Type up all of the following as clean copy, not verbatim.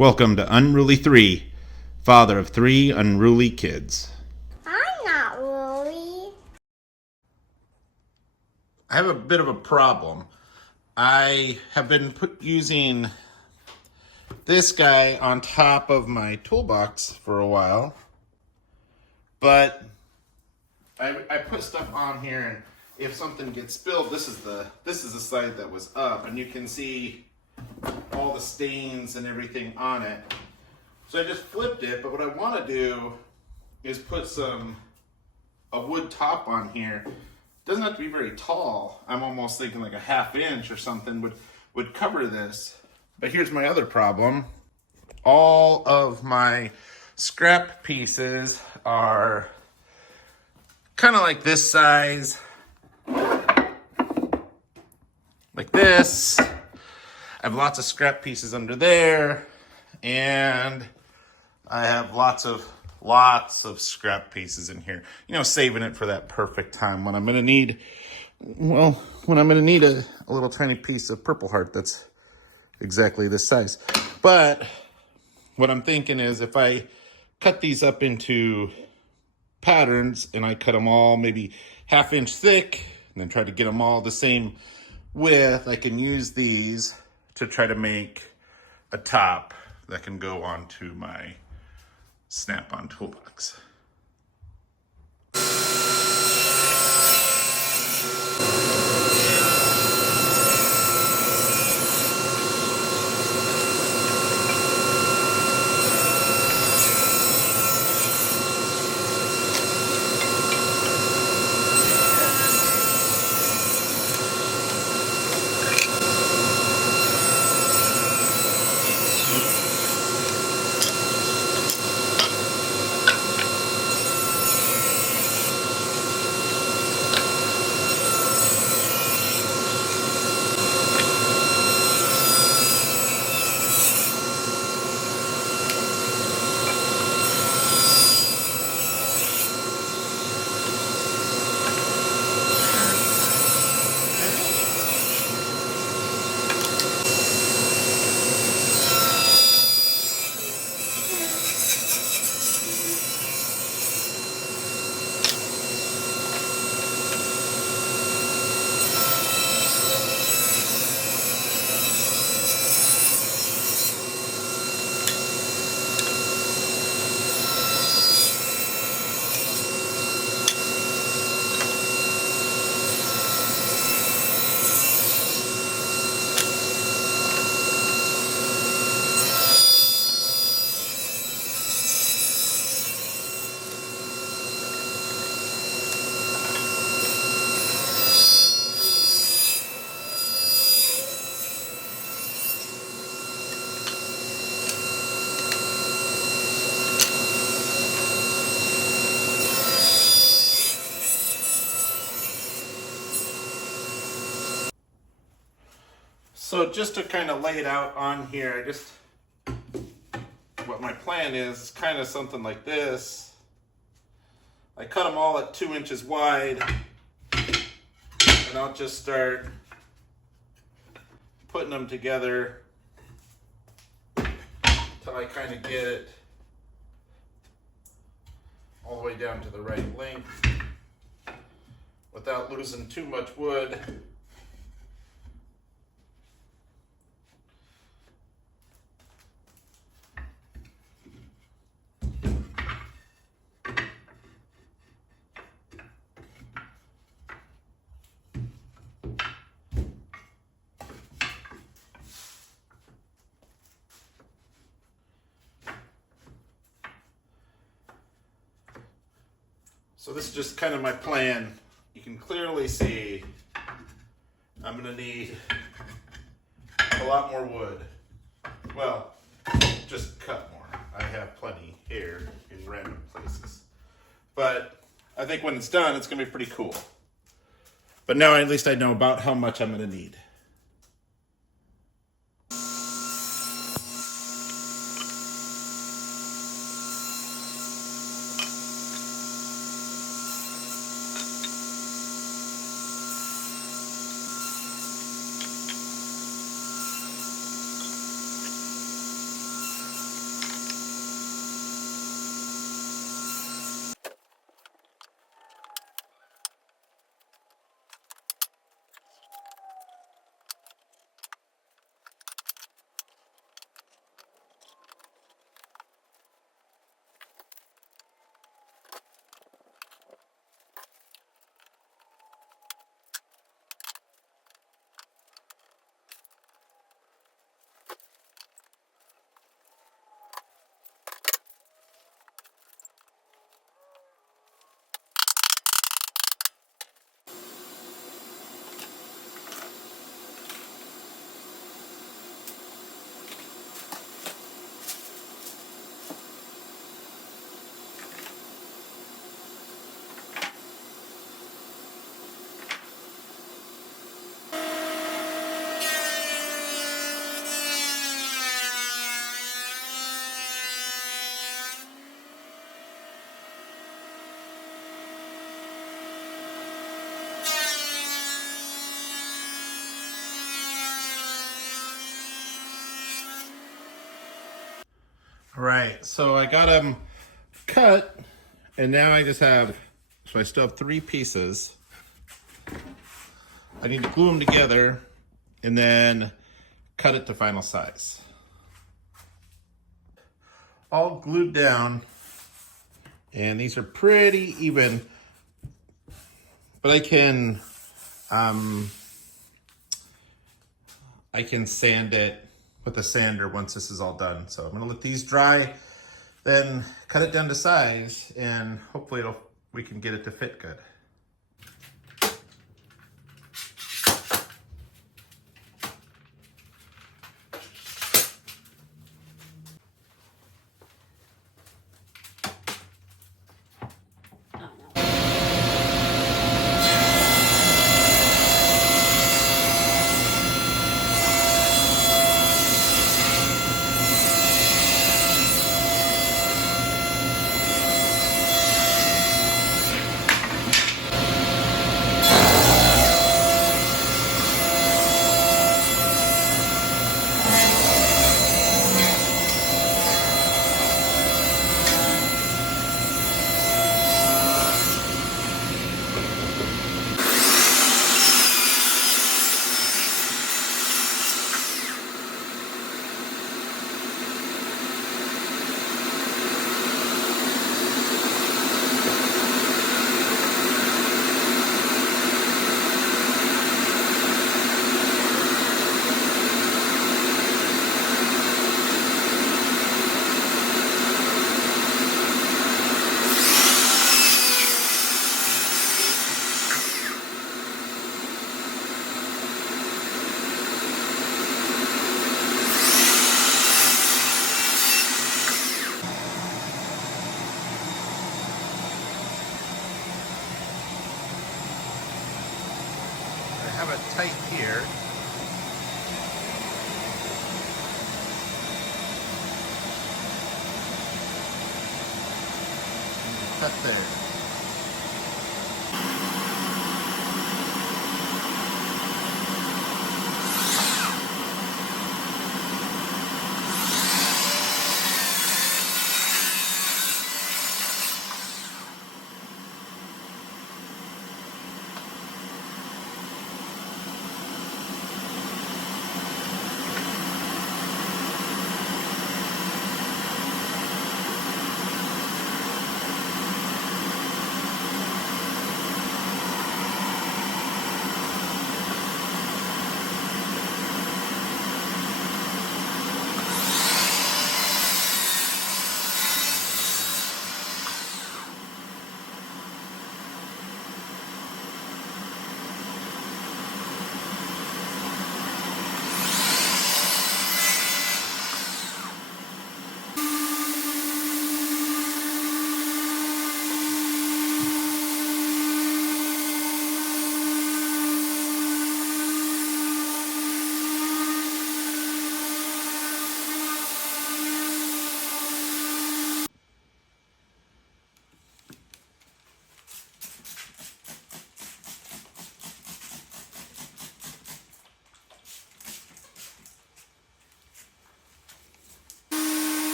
Welcome to Unruly 3, father of 3 unruly kids. I'm not really. I have a bit of a problem. I have been using this guy on top of my toolbox for a while, but I put stuff on here, and if something gets spilled, this is the side that was up, and you can see all the stains and everything on it. So I just flipped it, but what I want to do is put a wood top on here. It doesn't have to be very tall. I'm almost thinking like a ½ inch or something would cover this. But here's my other problem. All of my scrap pieces are kind of like this size, like this. I have lots of scrap pieces under there, and I have lots of scrap pieces in here. You know, saving it for that perfect time when I'm gonna need, when I'm gonna need a little tiny piece of Purple Heart that's exactly this size. But what I'm thinking is if I cut these up into patterns and I cut them all maybe ½ inch thick and then try to get them all the same width, I can use these to try to make a top that can go onto my snap-on toolbox. So just to kind of lay it out on here, what my plan is kind of something like this. I cut them all at 2 inches wide, and I'll just start putting them together till I kind of get it all the way down to the right length without losing too much wood. So this is just kind of my plan. You can clearly see I'm going to need a lot more wood. Well, just cut more. I have plenty here in random places. But I think when it's done, it's going to be pretty cool. But now at least I know about how much I'm going to need. Right, so I got them cut, and now I just have, so I still have 3 pieces. I need to glue them together and then cut it to final size. All glued down, and these are pretty even, but I can sand it with a sander once this is all done. So I'm gonna let these dry, then cut it down to size, and hopefully we can get it to fit good. I have it tight here. Cut there.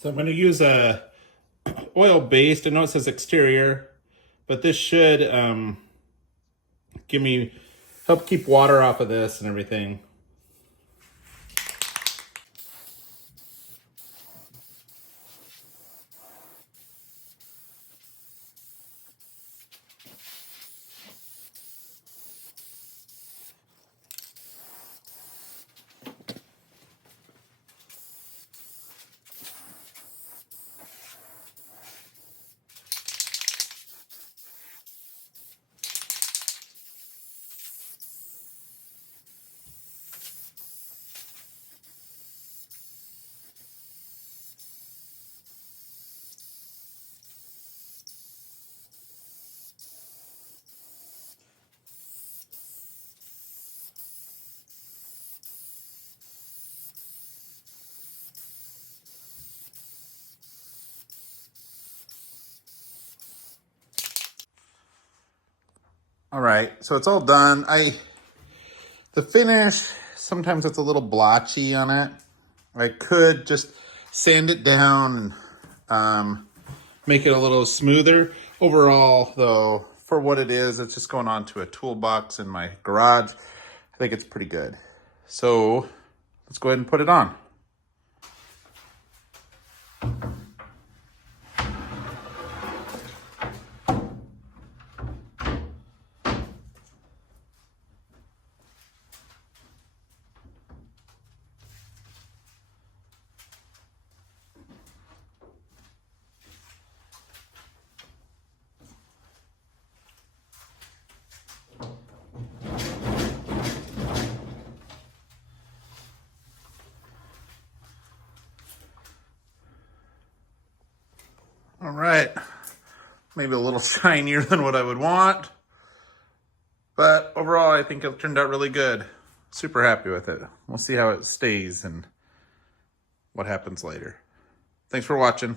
So I'm going to use a oil-based. I know it says exterior, but this should help keep water off of this and everything. All right, so it's all done. The finish, sometimes it's a little blotchy on it. I could just sand it down and make it a little smoother. Overall, though, for what it is, it's just going onto a toolbox in my garage. I think it's pretty good. So let's go ahead and put it on. All right, maybe a little shinier than what I would want, but overall I think it turned out really good. Super happy with it. We'll see how it stays and what happens later. Thanks for watching.